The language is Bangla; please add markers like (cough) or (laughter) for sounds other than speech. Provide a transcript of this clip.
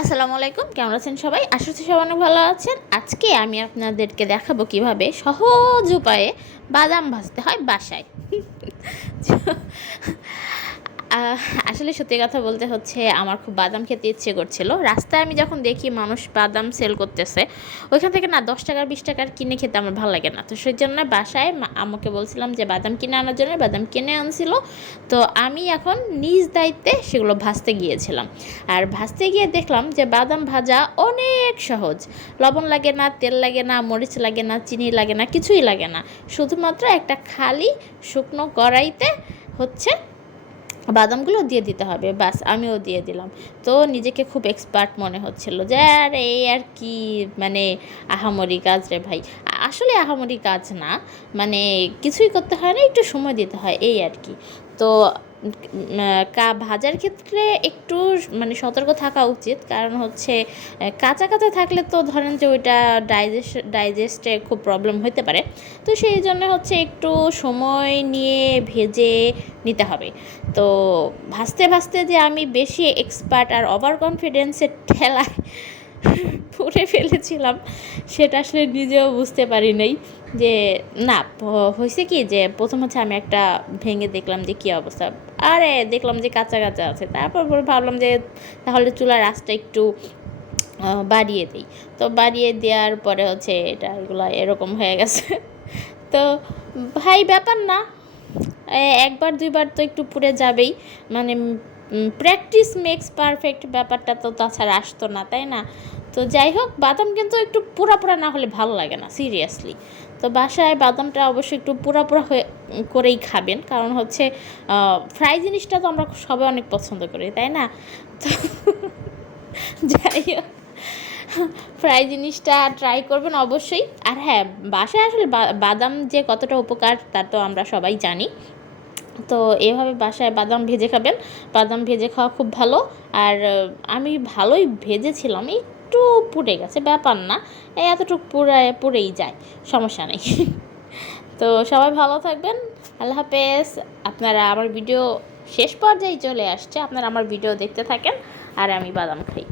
আসসালামু আলাইকুম, কেমন আছেন সবাই? আশা করছি সবাই অনেক ভালো আছেন। আজকে আমি আপনাদেরকে দেখাবো কীভাবে সহজ উপায়ে বাদাম ভাজতে হয় বাসায়। (laughs) আসলে সত্যি কথা বলতে হচ্ছে আমার খুব বাদাম খেতে ইচ্ছে করছিল। রাস্তায় আমি যখন দেখি মানুষ বাদাম সেল করতেছে, ওইখান থেকে না দশ টাকার, বিশ টাকার কিনে খেতে আমার ভালো লাগে না। তো সেই জন্য বাসায় আমাকে বলছিলাম যে বাদাম কিনে আনার জন্য বাদাম কিনে আনছিল। তো আমি এখন নিজ দায়িত্বে সেগুলো ভাজতে গিয়েছিলাম। আর ভাজতে গিয়ে দেখলাম যে বাদাম ভাজা অনেক সহজ। লবণ লাগে না, তেল লাগে না, মরিচ লাগে না, চিনি লাগে না, কিছুই লাগে না। শুধুমাত্র একটা খালি শুকনো কড়াইতে হচ্ছে বাদামগুলো দিয়ে দিতে হবে বাস আমিও দিয়ে দিলাম। তো নিজেকে খুব এক্সপার্ট মনে হচ্ছিল যে, আর এই আর কি মানে আহামরি কাজ রে ভাই। আসলে আহামরি কাজ না মানে কিছুই করতে হয় না, একটু সময় দিতে হয়, এই আর কি। তো কা ভাজার ক্ষেত্রে একটু মানে সতর্ক থাকা উচিত। কারণ হচ্ছে কাঁচা কাঁচা থাকলে তো ধরেন যে ওইটা ডাইজেস্ট ডাইজেস্টে খুব প্রবলেম হতে পারে। তো সেই জন্য হচ্ছে একটু সময় নিয়ে ভেজে নিতে হবে। তো ভাজতে ভাজতে যে আমি বেশি এক্সপার্ট আর ওভার কনফিডেন্সের ঠেলায় পড়ে ফেলেছিলাম, সেটা আসলে নিজেও বুঝতে পারি নাই যে, না হয়েছে কি যে, প্রথম হচ্ছে আমি একটা ভেঙে দেখলাম যে কী অবস্থা। আরে, দেখলাম যে কাঁচা কাঁচা আছে। তারপর পরে ভাবলাম যে, তাহলে চুলার আঁচটা একটু বাড়িয়ে দিই। তো বাড়িয়ে দেওয়ার পরে হচ্ছে এটা এগুলো এরকম হয়ে গেছে। তো ভাই, ব্যাপার না। একবার দুইবার তো একটু পুড়ে যাবেই। মানে প্র্যাকটিস মেক্স পারফেক্ট ব্যাপারটা তো তাছাড়া আসতো না, তাই না? তো যাই হোক, বাদাম কিন্তু একটু পুরা পুরা না হলে ভালো লাগে না সিরিয়াসলি তো বাসায় বাদামটা অবশ্যই একটু পুরা পুরা হয়ে করেই খাবেন। কারণ হচ্ছে ফ্রাই জিনিসটা তো আমরা সবাই অনেক পছন্দ করি, তাই না? তো (laughs) যাই হোক ফ্রাই জিনিসটা ট্রাই করবেন অবশ্যই। আর হ্যাঁ বাসায় আসলে বাদাম যে কতটা উপকার তা তো আমরা সবাই জানি। তো এভাবে বাসায় বাদাম ভেজে খাবেন। বাদাম ভেজে খাওয়া খুব ভালো। আর আমি ভালোই ভেজেছিলাম, একটু পুড়ে গেছে, ব্যাপার না। এতটুকু পুড়ে, পুড়েই যায়, সমস্যা নেই। (laughs) তো সবাই ভালো থাকবেন, আল্লাহ হাফেজ। আপনারা আমার ভিডিও শেষ পর্যায়ে চলে আসছে, আপনারা আমার ভিডিও দেখতে থাকেন, আর আমি বাদাম খাই।